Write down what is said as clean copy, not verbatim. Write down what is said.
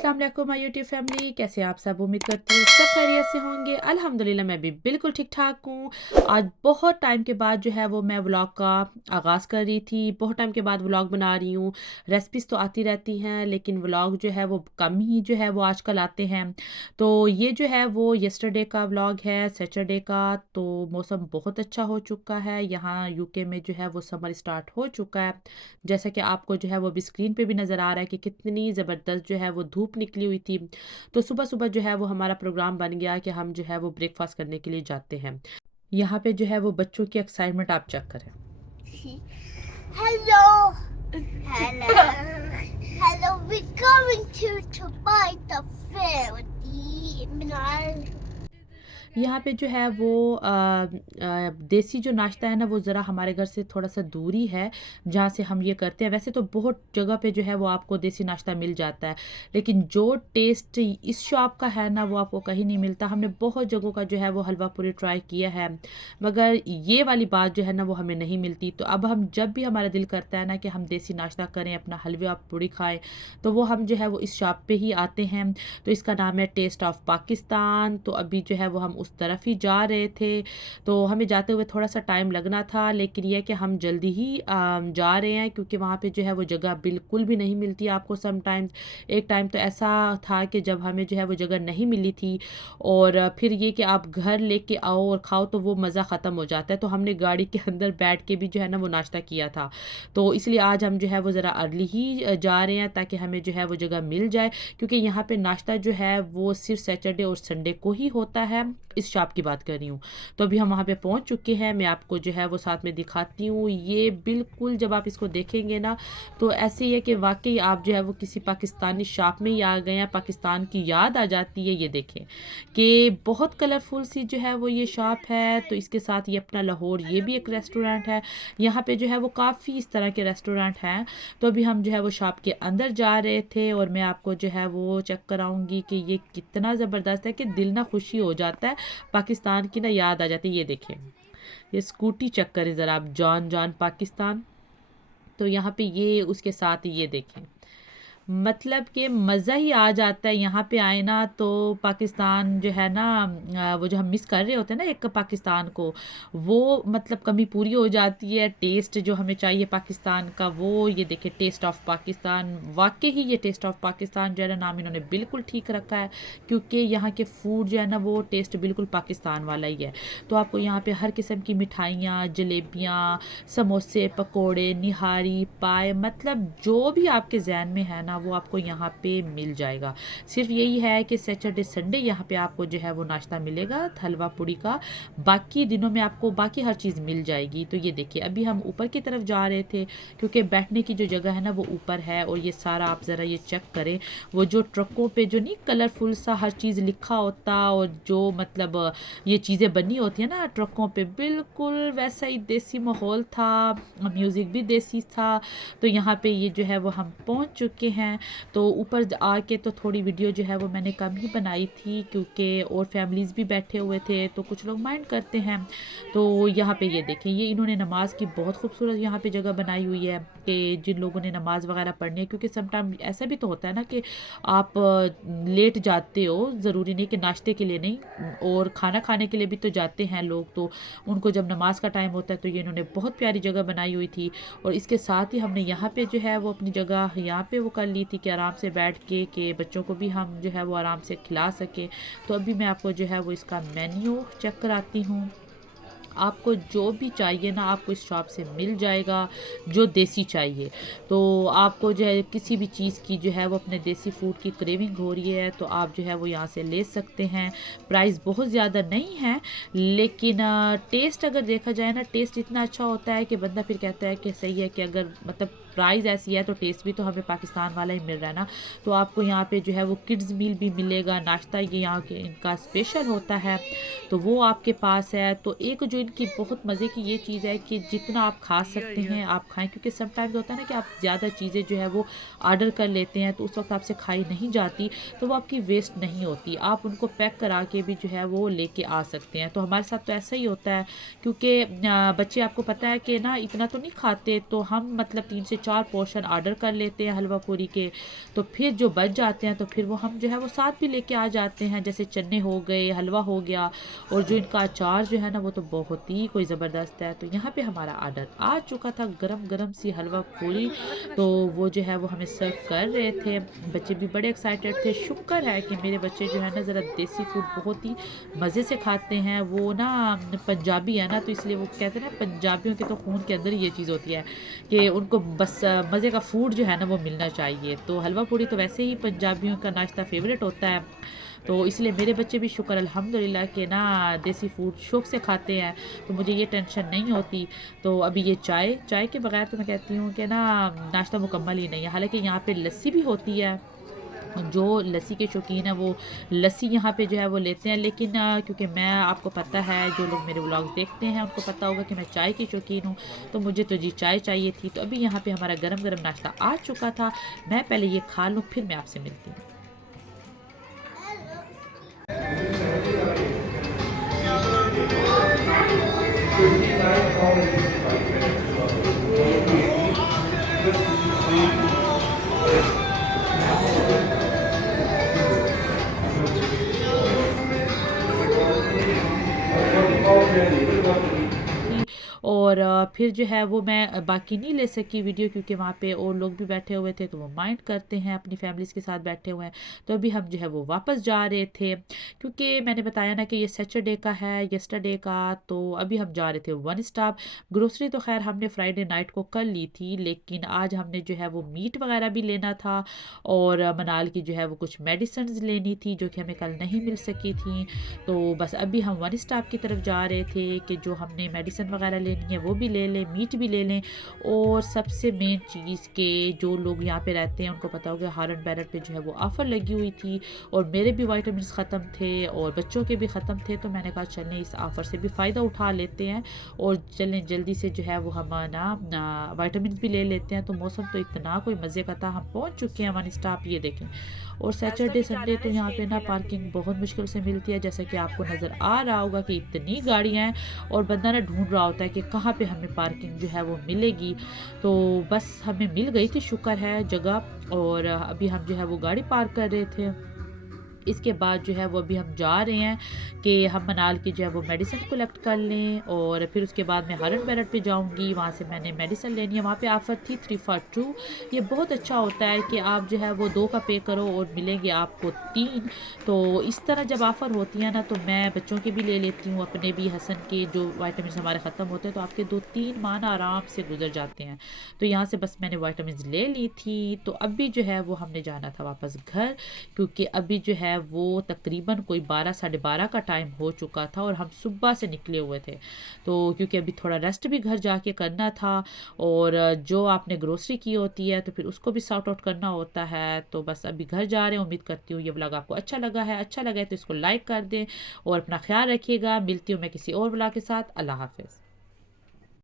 अस्सलाम वालेकुम my YouTube family, कैसे आप सब। उम्मीद करती हूँ सब खैरियत से होंगे। अल्हम्दुलिल्लाह मैं भी बिल्कुल ठीक ठाक हूँ। आज बहुत टाइम के बाद जो है वो मैं व्लॉग का आगाज़ कर रही थी। बहुत टाइम के बाद व्लॉग बना रही हूँ। रेसिपीज़ तो आती रहती हैं लेकिन व्लॉग जो है वो कम ही जो है वो आजकल आते हैं। तो ये जो है वो यस्टरडे का व्लॉग है, सैटरडे का। तो मौसम बहुत अच्छा हो चुका है यहाँ यूके में, जो है वो समर स्टार्ट हो चुका है। जैसा कि आपको जो है वो भी स्क्रीन पे भी नज़र आ रहा है कि कितनी ज़बरदस्त जो है वो धूप निकली हुई थी। तो सुबह-सुबह जो है वो हमारा प्रोग्राम बन गया कि हम जो है वो ब्रेकफ़ास्ट करने के लिए जाते हैं। यहाँ पे जो है वो बच्चों की एक्साइटमेंट आप चेक करें। Hello. Hello. Hello. We're going to buy the food. यहाँ पे जो है वो देसी जो नाश्ता है ना वो ज़रा हमारे घर से थोड़ा-सा दूरी है, जहाँ से हम ये करते हैं। वैसे तो बहुत जगह पे जो है वो आपको देसी नाश्ता मिल जाता है, लेकिन जो टेस्ट इस शॉप का है ना वो आपको कहीं नहीं मिलता। हमने बहुत जगहों का जो है वो हलवा पूरी ट्राई किया है, मगर ये वाली बात जो है ना वो हमें नहीं मिलती। तो अब हम जब भी हमारा दिल करता है ना कि हम देसी नाश्ता करें, अपना हलवा पूरी खाएँ, तो वो हम जो है वो इस शॉप पे ही आते हैं। तो इसका नाम है टेस्ट ऑफ पाकिस्तान। तो अभी जो है वो हम उस तरफ ही जा रहे थे। तो हमें जाते हुए थोड़ा-सा टाइम लगना था, लेकिन ये है कि हम जल्दी ही जा रहे हैं, क्योंकि वहाँ पे जो है वो जगह बिल्कुल भी नहीं मिलती आपको समटाइम्स। एक टाइम तो ऐसा था कि जब हमें जो है वो जगह नहीं मिली थी, और फिर ये कि आप घर लेके आओ और खाओ तो वो मज़ा ख़त्म हो जाता है। तो हमने गाड़ी के अंदर बैठ के भी जो है ना वो नाश्ता किया था। तो इसलिए आज हम जो है वो ज़रा अर्ली ही जा रहे हैं, ताकि हमें जो है वो जगह मिल जाए, क्योंकि यहाँ पे नाश्ता जो है वो सिर्फ सैटरडे और संडे को ही होता है। इस शॉप की बात कर रही हूँ। तो अभी हम वहाँ पे पहुँच चुके हैं। मैं आपको जो है वो साथ में दिखाती हूँ। ये बिल्कुल जब आप इसको देखेंगे ना तो ऐसे ही है कि वाकई आप जो है वो किसी पाकिस्तानी शॉप में ही आ गए हैं। पाकिस्तान की याद आ जाती है। ये देखें कि बहुत कलरफुल सी जो है वो ये शॉप है। तो इसके साथ ये अपना लाहौर, ये भी एक रेस्टोरेंट है। यहाँ पे जो है वो काफ़ी इस तरह के रेस्टोरेंट हैं। तो अभी हम जो है वो शॉप के अंदर जा रहे थे, और मैं आपको जो है वो चेक कराऊंगी कि ये कितना ज़बरदस्त है कि दिल ना खुशी हो जाता है, पाकिस्तान की ना याद आ जाती है। ये देखें, ये स्कूटी चेक करें ज़रा आप, जॉन जॉन पाकिस्तान। तो यहाँ पे ये उसके साथ ये देखें, मतलब कि मज़ा ही आ जाता है यहाँ पे आए ना। तो पाकिस्तान जो है ना, वो जो हम मिस कर रहे होते हैं ना एक पाकिस्तान को, वो मतलब कमी पूरी हो जाती है। टेस्ट जो हमें चाहिए पाकिस्तान का, वो ये देखिए टेस्ट ऑफ पाकिस्तान। वाकई ही ये टेस्ट ऑफ पाकिस्तान जो है ना नाम इन्होंने बिल्कुल ठीक रखा है, क्योंकि यहाँ के फूड जो है ना वो टेस्ट बिल्कुल पाकिस्तान वाला ही है। तो आपको यहाँ पे हर किस्म की मिठाइयाँ, जलेबियाँ, समोसे, पकोड़े, निहारी, पाए, मतलब जो भी आपके जहन में है ना वो आपको यहाँ पे मिल जाएगा। सिर्फ यही है कि सैटरडे संडे यहाँ पे आपको जो है वो नाश्ता मिलेगा हलवा पूड़ी का। बाकी दिनों में आपको बाकी हर चीज़ मिल जाएगी। तो ये देखिए अभी हम ऊपर की तरफ जा रहे थे, क्योंकि बैठने की जो जगह है ना वो ऊपर है। और ये सारा आप ज़रा ये चेक करें, वो जो ट्रकों पे जो नहीं कलरफुल सा हर चीज़ लिखा होता, और जो मतलब ये चीज़ें बनी होती है ना ट्रकों पे, बिल्कुल वैसा ही देसी माहौल था। म्यूज़िक भी देसी था। तो यहाँ पे ये जो है वो हम पहुँच चुके हैं। तो ऊपर आके तो थोड़ी वीडियो जो है वो मैंने कम ही बनाई थी, क्योंकि और फैमिलीज़ भी बैठे हुए थे तो कुछ लोग माइंड करते हैं। तो यहाँ पे ये देखें, ये इन्होंने नमाज की बहुत खूबसूरत यहाँ पे जगह बनाई हुई है कि जिन लोगों ने नमाज़ वगैरह पढ़नी है, क्योंकि समटाइम ऐसा भी तो होता है ना कि आप लेट जाते हो, ज़रूरी नहीं कि नाश्ते के लिए नहीं, और खाना खाने के लिए भी तो जाते हैं लोग। तो उनको जब नमाज का टाइम होता है तो ये इन्होंने बहुत प्यारी जगह बनाई हुई थी। और इसके साथ ही हमने यहाँ पे जो है वो अपनी जगह यहाँ पे वो कर ली थी कि आराम से बैठ के कि बच्चों को भी हम जो है वो आराम से खिला सके। तो अभी मैं आपको जो है वो इसका मेन्यू चेक कराती हूँ। आपको जो भी चाहिए ना आपको इस शॉप से मिल जाएगा, जो देसी चाहिए। तो आपको जो है किसी भी चीज़ की जो है वो अपने देसी फूड की क्रेविंग हो रही है तो आप जो है वो यहाँ से ले सकते हैं। प्राइस बहुत ज़्यादा नहीं है, लेकिन टेस्ट अगर देखा जाए ना, टेस्ट इतना अच्छा होता है कि बंदा फिर कहता है कि सही है कि अगर मतलब प्राइस ऐसी है तो टेस्ट भी तो हमें पाकिस्तान वाला ही मिल रहा है ना। तो आपको यहाँ पे जो है वो किड्स मील भी मिलेगा, नाश्ता ये यहाँ के इनका स्पेशल होता है, तो वो आपके पास है। तो एक जो इनकी बहुत मज़े की ये चीज़ है कि जितना आप खा सकते हैं आप खाएं, क्योंकि समटाइम्स होता है ना कि आप ज़्यादा चीज़ें जो है वो ऑर्डर कर लेते हैं तो उस वक्त आपसे खाई नहीं जाती, तो वो आपकी वेस्ट नहीं होती, आप उनको पैक करा के भी जो है वो लेके आ सकते हैं। तो हमारे साथ तो ऐसा ही होता है, क्योंकि बच्चे आपको पता है कि ना इतना तो नहीं खाते, तो हम मतलब 3 से 4 पोर्शन ऑर्डर कर लेते हैं हलवा पूरी के, तो फिर जो बच जाते हैं तो फिर वो हम जो है वो साथ भी लेके आ जाते हैं, जैसे चने हो गए, हलवा हो गया, और जो इनका अचार जो है ना वो तो बहुत ही कोई ज़बरदस्त है। तो यहाँ पे हमारा ऑर्डर आ चुका था, गरम गरम सी हलवा पूरी, तो वो जो है वो हमें सर्व कर रहे थे। बच्चे भी बड़े एक्साइटेड थे। शुक्र है कि मेरे बच्चे जो है ना ज़रा देसी फूड बहुत ही मज़े से खाते हैं। वो ना पंजाबी है ना, तो इसलिए वो कहते हैं ना पंजाबियों के तो खून के अंदर ही ये चीज़ होती है कि उनको बस मज़े का फूड जो है ना वो मिलना चाहिए। तो हलवा पूड़ी तो वैसे ही पंजाबियों का नाश्ता फ़ेवरेट होता है, तो इसलिए मेरे बच्चे भी शुक्र अल्हम्दुलिल्लाह के ना देसी फूड शौक़ से खाते हैं, तो मुझे ये टेंशन नहीं होती। तो अभी ये चाय के बगैर तो मैं कहती हूँ कि ना नाश्ता मुकम्मल ही नहीं है। हालाँकि यहाँ पे लस्सी भी होती है, जो लस्सी के शौकीन है वो लस्सी यहाँ पे जो है वो लेते हैं, लेकिन क्योंकि मैं, आपको पता है जो लोग मेरे व्लॉग्स देखते हैं उनको पता होगा कि मैं चाय की शौकीन हूँ, तो मुझे तो जी चाय चाहिए थी। तो अभी यहाँ पे हमारा गरम गरम नाश्ता आ चुका था, मैं पहले ये खा लूँ फिर मैं आपसे मिलती हूँ। थी। और फिर जो है वो मैं बाकी नहीं ले सकी वीडियो, क्योंकि वहाँ पे और लोग भी बैठे हुए थे, तो वो माइंड करते हैं, अपनी फैमिलीज़ के साथ बैठे हुए हैं। तो अभी हम जो है वो वापस जा रहे थे, क्योंकि मैंने बताया ना कि ये सैटरडे का है, यस्टरडे का, तो अभी हम जा रहे थे वन स्टॉप। ग्रोसरी तो खैर हमने फ्राइडे नाइट को कर ली थी, लेकिन आज हमने जो है वो मीट वगैरह भी लेना था, और मनाल की जो है वो कुछ मेडिसिन्स लेनी थी जो कि हमें कल नहीं मिल सकी थी। तो बस अभी हम वन स्टॉप की तरफ जा रहे थे कि जो हमने मेडिसिन वगैरह लेनी है वो भी ले लें, मीट भी ले लें, और सबसे मेन चीज़ के जो लोग यहाँ पे रहते हैं उनको पता होगा हार्ट बैरट पे जो है वो ऑफ़र लगी हुई थी, और मेरे भी वाइटामिन ख़त्म थे और बच्चों के भी ख़त्म थे, तो मैंने कहा चलें इस ऑफ़र से भी फ़ायदा उठा लेते हैं और चलें जल्दी से जो है वो हम ना वाइटामिन भी ले लेते हैं। तो मौसम तो इतना कोई मज़े का था, हम पहुँच चुके हैं वन स्टॉप, ये देखें। और सैटरडे संडे तो यहाँ पे ना पार्किंग बहुत मुश्किल से मिलती है, जैसा कि आपको नज़र आ रहा होगा कि इतनी गाड़ियाँ हैं, और बंदा ना ढूंढ रहा होता है कि कहाँ पे हमें पार्किंग जो है वो मिलेगी। तो बस हमें मिल गई थी, शुक्र है, जगह। और अभी हम जो है वो गाड़ी पार्क कर रहे थे। इसके बाद जो है वो अभी हम जा रहे हैं कि हम मनाल की जो है वो मेडिसिन कलेक्ट कर लें, और फिर उसके बाद मैं हरन बैरट पे जाऊंगी, वहाँ से मैंने मेडिसिन लेनी है। वहाँ पे ऑफ़र थी 3 for 2। ये बहुत अच्छा होता है कि आप जो है वो 2 का पे करो और मिलेंगे आपको 3। तो इस तरह जब ऑफ़र होती है ना, तो मैं बच्चों के भी ले लेती हूँ, अपने भी, हसन के जो वाइटामिन हमारे ख़त्म होते हैं, तो आपके 2-3 माह ना आराम से गुजर जाते हैं। तो यहाँ से बस मैंने वाइटामिन ले ली थी। तो अभी जो है वो हमने जाना था वापस घर, क्योंकि अभी जो है वो तकरीबन कोई 12 साढ़े 12 का टाइम हो चुका था, और हम सुबह से निकले हुए थे। तो क्योंकि अभी थोड़ा रेस्ट भी घर जाके करना था, और जो आपने ग्रोसरी की होती है तो फिर उसको भी सॉर्ट आउट करना होता है। तो बस अभी घर जा रहे हैं। उम्मीद करती हूँ ये व्लॉग आपको अच्छा लगा है। अच्छा लगा है तो इसको लाइक कर दें, और अपना ख्याल रखिएगा। मिलती हूँ मैं किसी और व्लॉग के साथ। अल्लाह हाफ़िज़।